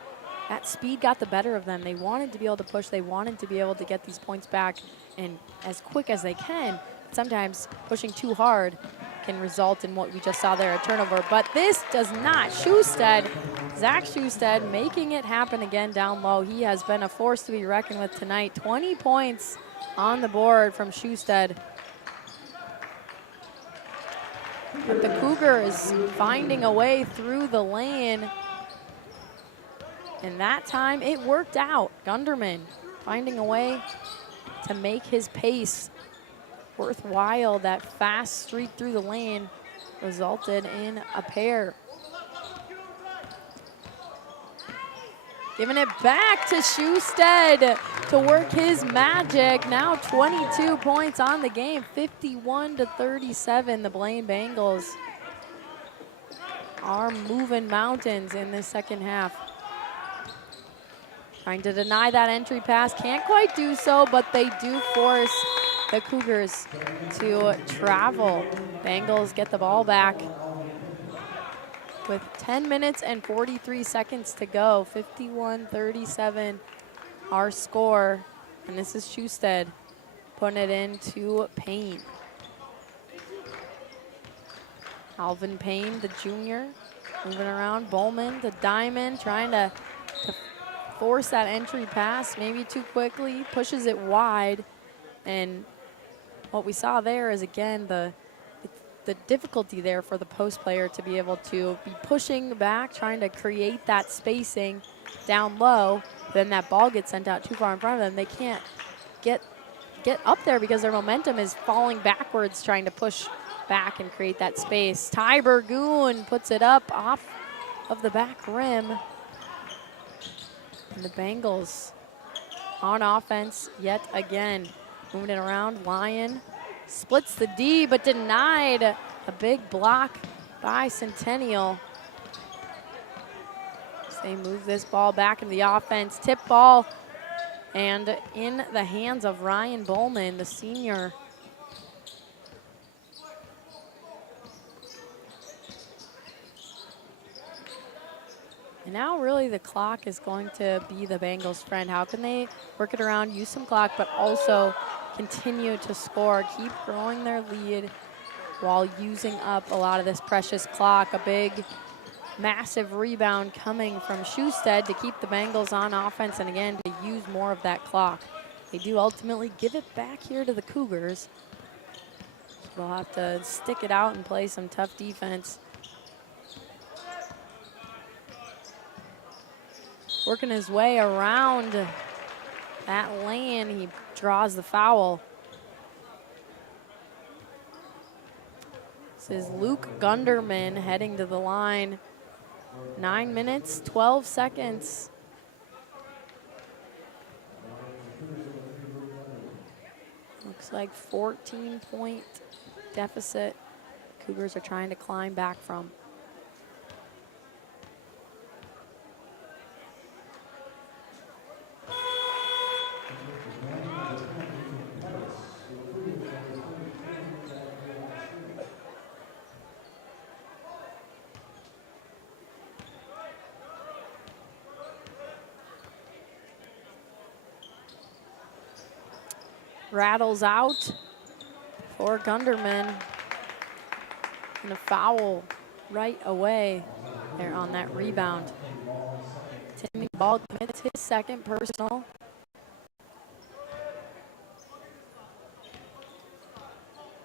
that speed got the better of them. They wanted to be able to push. They wanted to be able to get these points back and as quick as they can. Sometimes pushing too hard can result in what we just saw there, a turnover. But this does not. Schusted, Zach Schusted, making it happen again down low. He has been a force to be reckoned with tonight. 20 points on the board from Schusted. But the Cougars finding a way through the lane. And that time it worked out. Gunderman finding a way to make his pace worthwhile. That fast streak through the lane resulted in a pair. Giving it back to Schusted to work his magic. Now 22 points on the game, 51-37. The Blaine Bengals are moving mountains in this second half. Trying to deny that entry pass, can't quite do so, but they do force the Cougars to travel. Bengals get the ball back with 10 minutes and 43 seconds to go. 51-37 our score. And this is Schusted putting it into Payne. Alvin Payne, the junior, moving around. Bowman, the diamond, trying to force that entry pass, maybe too quickly, pushes it wide. And what we saw there is, again, the difficulty there for the post player to be able to be pushing back, trying to create that spacing down low. Then that ball gets sent out too far in front of them. They can't get up there because their momentum is falling backwards, trying to push back and create that space. Ty Burgoon puts it up off of the back rim. And the Bengals on offense yet again. Moving it around, Lyon Splits the D, but denied. A big block by Centennial. So they move this ball back into the offense. Tip ball, and in the hands of Ryan Bowman, the senior. And now really the clock is going to be the Bengals' friend. How can they work it around, use some clock, but also continue to score, keep growing their lead while using up a lot of this precious clock. A big, massive rebound coming from Schusted to keep the Bengals on offense, and again, to use more of that clock. They do ultimately give it back here to the Cougars. They'll have to stick it out and play some tough defense. Working his way around that lane, he draws the foul. This is Luke Gunderman heading to the line. 9 minutes, 12 seconds. Looks like 14-point deficit. Cougars are trying to climb back from. Rattles out for Gunderman. And a foul right away there on that rebound. Timmy Ball commits his second personal.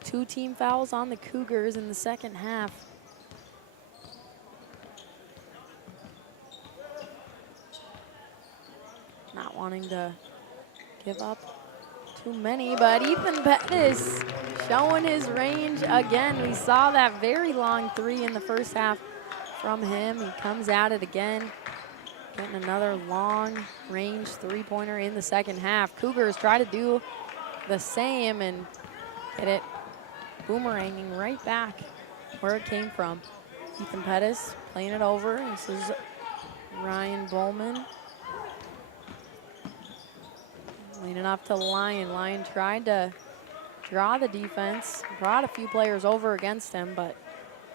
Two team fouls on the Cougars in the second half. Not wanting to give up too many, but Ethan Pettis showing his range again. We saw that very long three in the first half from him. He comes at it again, getting another long range three-pointer in the second half. Cougars try to do the same and get it boomeranging right back where it came from. Ethan Pettis playing it over. This is Ryan Bowman. Leaning off to Lyon. Lyon tried to draw the defense, brought a few players over against him, but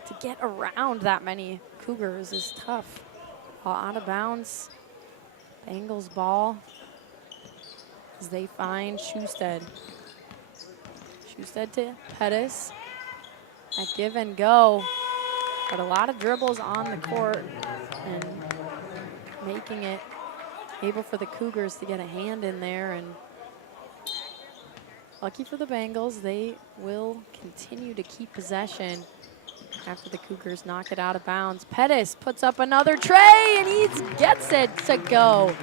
to get around that many Cougars is tough. Ball out of bounds. Bengals ball as they find Schusted. Schusted to Pettis. That give and go, but a lot of dribbles on the court and making it able for the Cougars to get a hand in there, and lucky for the Bengals, they will continue to keep possession after the Cougars knock it out of bounds. Pettis puts up another tray and he gets it to go.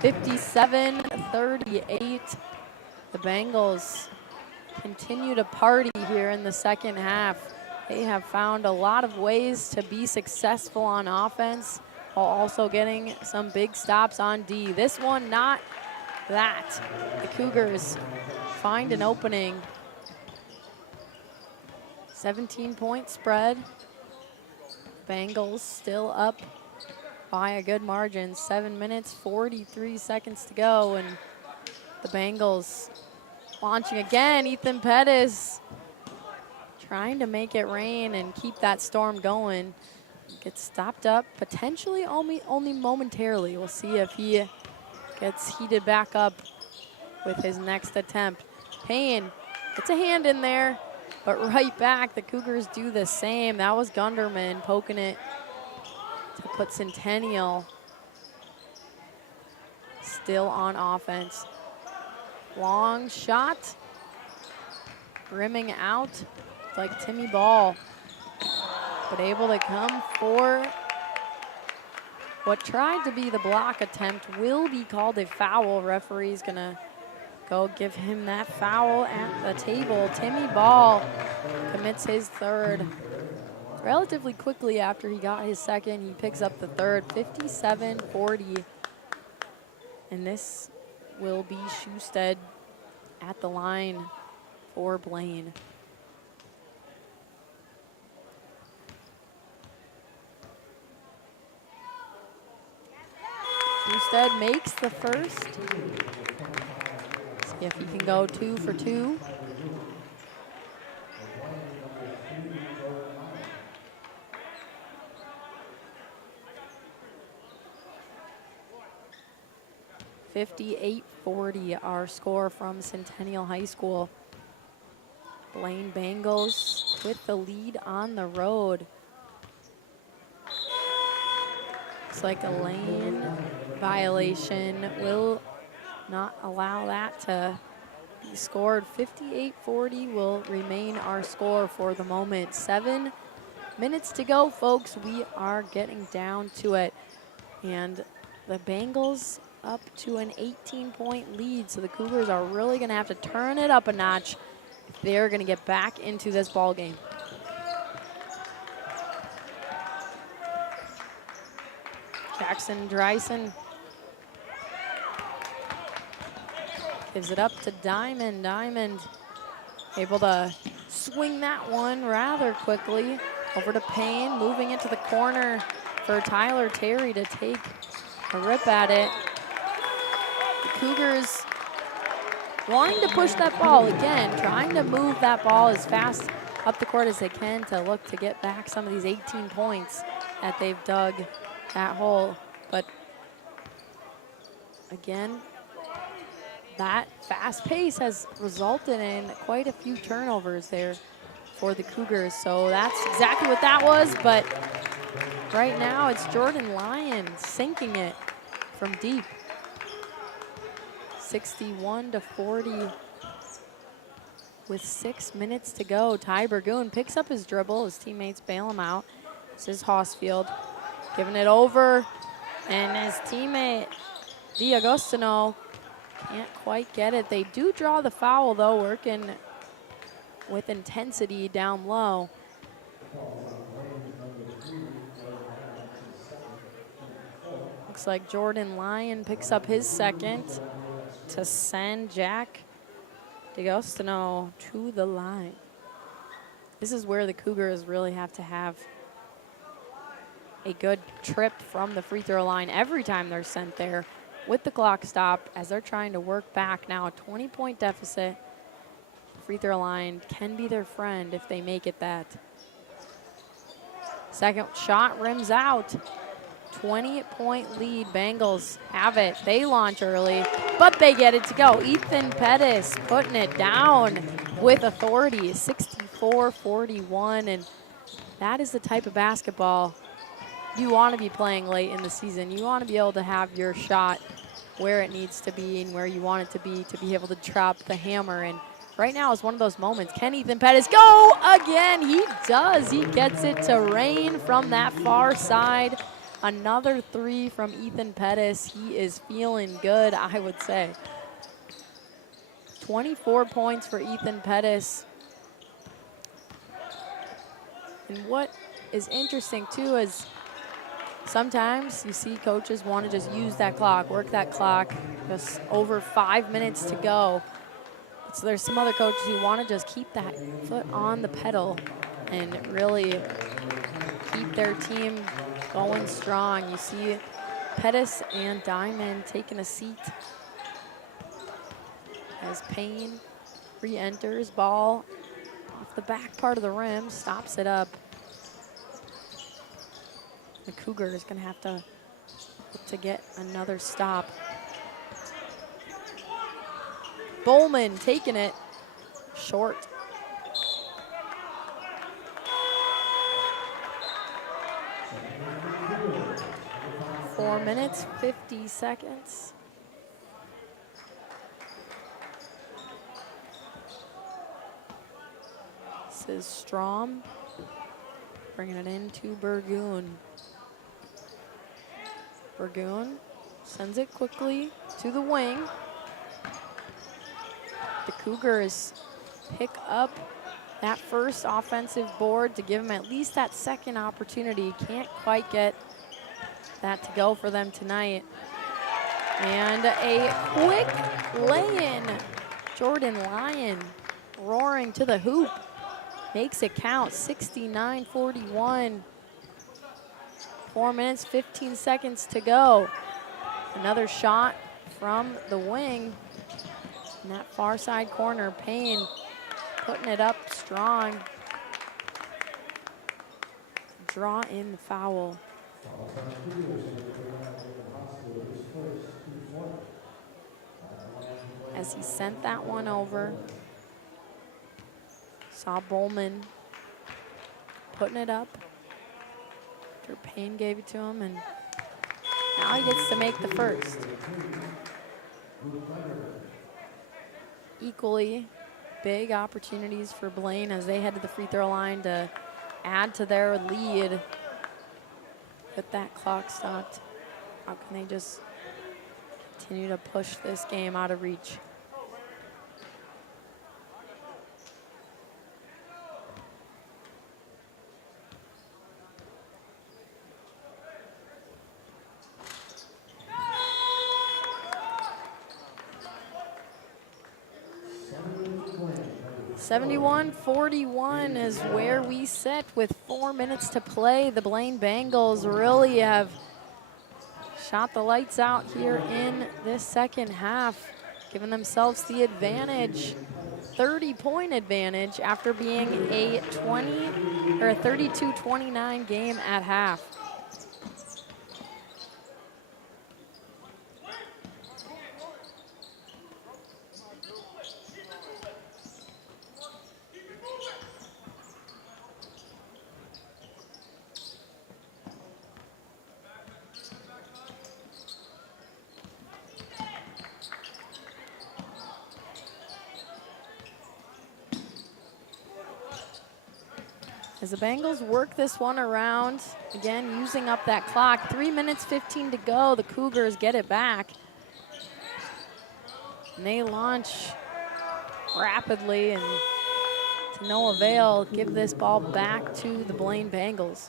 57-38. The Bengals continue to party here in the second half. They have found a lot of ways to be successful on offense, while also getting some big stops on D. This one, not that. The Cougars find an opening. 17-point spread. Bengals still up by a good margin. 7 minutes, 43 seconds to go, and the Bengals launching again. Ethan Pettis trying to make it rain and keep that storm going. Gets stopped up, potentially only momentarily. We'll see if he gets heated back up with his next attempt. Payne gets a hand in there, but right back, the Cougars do the same. That was Gunderman poking it to put Centennial still on offense. Long shot, rimming out like Timmy Ball, but able to come for what tried to be the block attempt. Will be called a foul. Referee's gonna go give him that foul at the table. Timmy Ball commits his third relatively quickly after he got his second. He picks up the third, 57-40. And this will be Schusted at the line for Blaine. Brewstead makes the first. See if he can go 2 for 2. (58-40) our score from Centennial High School. Blaine Bengals with the lead on the road. Looks like a lane violation will not allow that to be scored. 58-40 will remain our score for the moment. 7 minutes to go, folks. We are getting down to it. And the Bengals up to an 18-point lead, so the Cougars are really going to have to turn it up a notch if they're going to get back into this ball game. Jackson Dreisen gives it up to Diamond. Diamond able to swing that one rather quickly. Over to Payne, moving it to the corner for Tyler Terry to take a rip at it. The Cougars wanting to push that ball again, trying to move that ball as fast up the court as they can to look to get back some of these 18 points that they've dug that hole. But again, that fast pace has resulted in quite a few turnovers there for the Cougars. So that's exactly what that was, but right now it's Jordan Lyon sinking it from deep. 61-40 with 6 minutes to go. Ty Burgoon picks up his dribble. His teammates bail him out. This is Hossfield giving it over, and his teammate D'Agostino can't quite get it. They do draw the foul though, working with intensity down low. Looks like Jordan Lyon picks up his second to send Jack D'Agostino to the line. This is where the Cougars really have to have a good trip from the free throw line every time they're sent there with the clock stopped as they're trying to work back now. A 20-point deficit. Free throw line can be their friend if they make it that. Second shot rims out. 20-point lead. Bengals have it. They launch early, but they get it to go. Ethan Pettis putting it down with authority. 64-41, and that is the type of basketball you want to be playing late in the season. You want to be able to have your shot where it needs to be and where you want it to be able to drop the hammer. And right now is one of those moments. Can Ethan Pettis go again? He does. He gets it to rain from that far side. Another 3 from Ethan Pettis. He is feeling good, I would say. 24 points for Ethan Pettis. And what is interesting too is sometimes you see coaches want to just use that clock, work that clock, just over 5 minutes to go. So there's some other coaches who want to just keep that foot on the pedal and really keep their team going strong. You see Pettis and Diamond taking a seat as Payne re-enters. Ball off the back part of the rim, stops it up. The Cougar is going to have to get another stop. Bowman taking it short. Four minutes, 50 seconds. This is Strom bringing it into Burgoon. Burgoon sends it quickly to the wing. The Cougars pick up that first offensive board to give them at least that second opportunity. Can't quite get that to go for them tonight. And a quick lay-in. Jordan Lyon roaring to the hoop. Makes it count, 69-41. 4 minutes, 15 seconds to go. Another shot from the wing. In that far side corner, Payne putting it up strong. Draw in the foul. As he sent that one over, saw Bowman putting it up after Payne gave it to him, and now he gets to make the first. Equally big opportunities for Blaine as they head to the free throw line to add to their lead. With that clock stopped, how can they just continue to push this game out of reach? (71-41) is where we sit with 4 minutes to play. The Blaine Bengals really have shot the lights out here in this second half, giving themselves the advantage, 30-point advantage after being a 32-29 game at half. As the Bengals work this one around, again, using up that clock. 3 minutes, 15 to go. The Cougars get it back. And they launch rapidly and to no avail, give this ball back to the Blaine Bengals.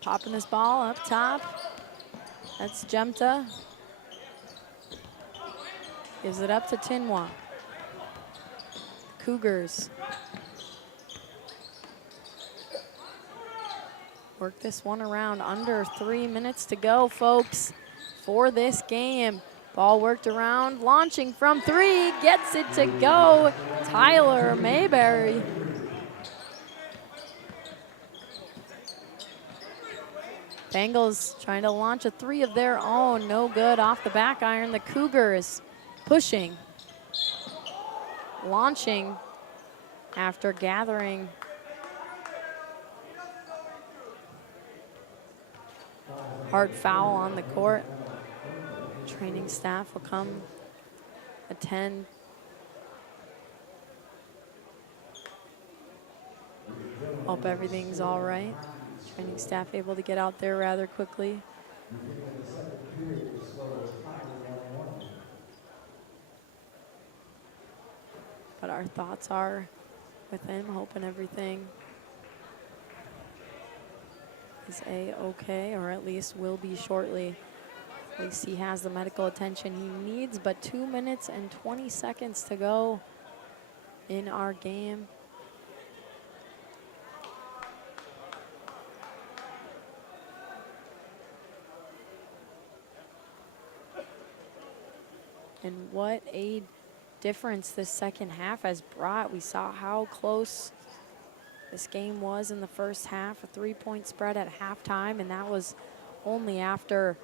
Popping this ball up top. That's Jemta. Gives it up to Tinwa. Cougars work this one around. Under 3 minutes to go, folks, for this game. Ball worked around, launching from three, gets it to go. Tyler Mayberry. Bengals trying to launch a three of their own. No good off the back iron. The Cougars pushing, launching after gathering. Hard foul on the court. Training staff will come attend. Hope everything's all right. Training staff able to get out there rather quickly. But our thoughts are with him, hoping everything is A-okay, or at least will be shortly. At least he has the medical attention he needs, but 2 minutes and 20 seconds to go in our game. And what a difference this second half has brought. We saw how close this game was in the first half, a 3-point spread at halftime, and that was only after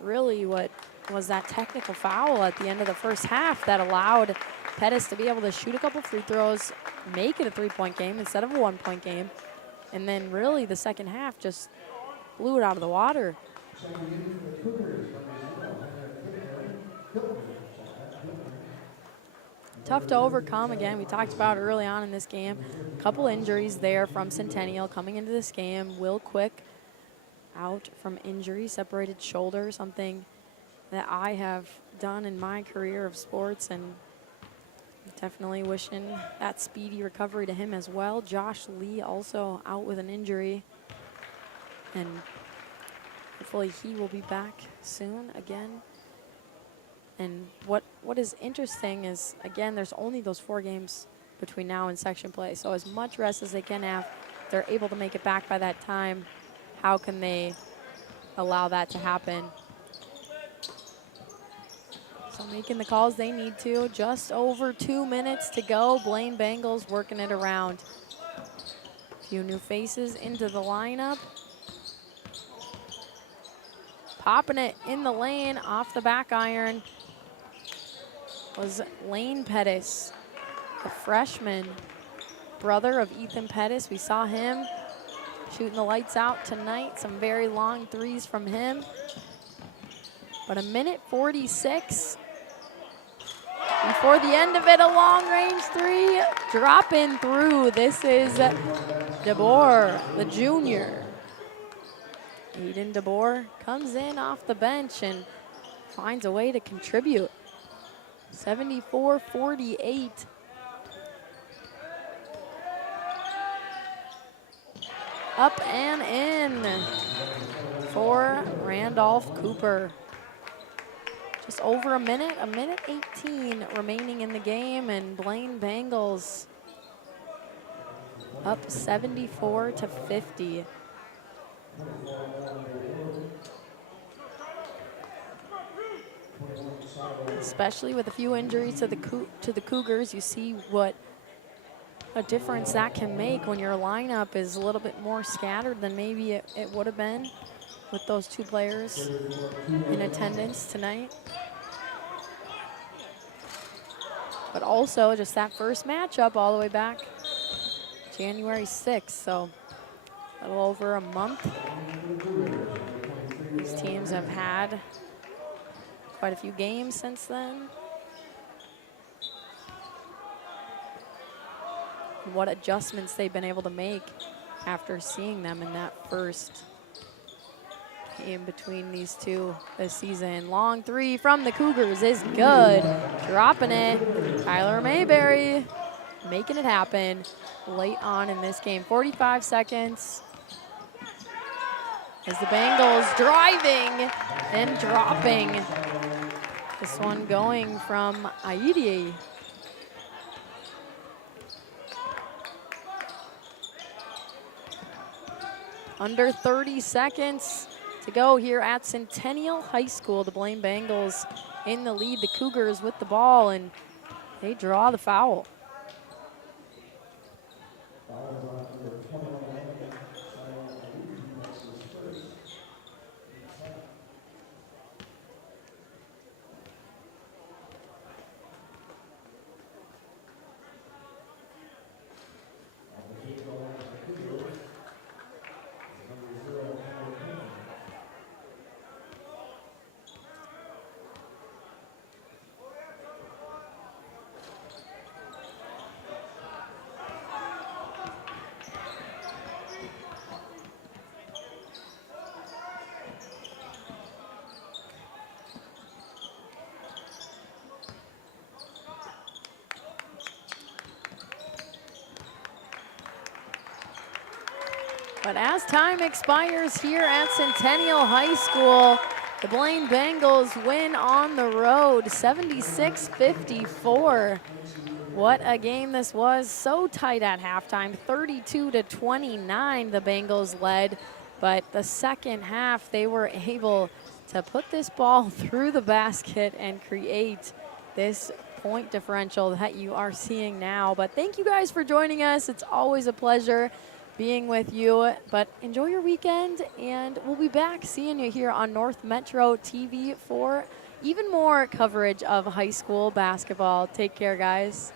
really what was that technical foul at the end of the first half that allowed Pettis to be able to shoot a couple free throws, make it a 3-point game instead of a 1-point game. And then really the second half just blew it out of the water. Tough to overcome. Again, we talked about early on in this game. A couple injuries there from Centennial coming into this game. Will Quick out from injury, separated shoulder, something that I have done in my career of sports, and definitely wishing that speedy recovery to him as well. Josh Lee also out with an injury, and hopefully he will be back soon again. And what is interesting is, again, there's only those 4 games between now and section play. So as much rest as they can have, they're able to make it back by that time. How can they allow that to happen? So making the calls they need to. Just over 2 minutes to go. Blaine Bengals working it around. A few new faces into the lineup. Popping it in the lane off the back iron was Lane Pettis, the freshman, brother of Ethan Pettis. We saw him shooting the lights out tonight. Some very long threes from him. But 1:46 before the end of it, a long-range 3 dropping through. This is DeBoer, the junior. Aiden DeBoer comes in off the bench and finds a way to contribute. 74-48. Up and in for Randolph Cooper. Just over a minute 18 remaining in the game, and Blaine Bengals up 74-50. Especially with a few injuries to the Cougars, you see what a difference that can make when your lineup is a little bit more scattered than maybe it would have been with those 2 players in attendance tonight. But also just that first matchup all the way back January 6th, so a little over a month. These teams have had quite a few games since then. What adjustments they've been able to make after seeing them in that first game between these 2 this season. Long 3 from the Cougars is good. Dropping it. Tyler Mayberry making it happen late on in this game. 45 seconds. As the Bengals driving and dropping. This one going from Aidi. Under 30 seconds to go here at Centennial High School. The Blaine Bengals in the lead. The Cougars with the ball, and they draw the foul. But as time expires here at Centennial High School, the Blaine Bengals win on the road, 76-54. What a game this was. So tight at halftime, 32-29 the Bengals led. But the second half, they were able to put this ball through the basket and create this point differential that you are seeing now. But thank you guys for joining us. It's always a pleasure being with you, but enjoy your weekend, and we'll be back seeing you here on North Metro TV for even more coverage of high school basketball. Take care, guys.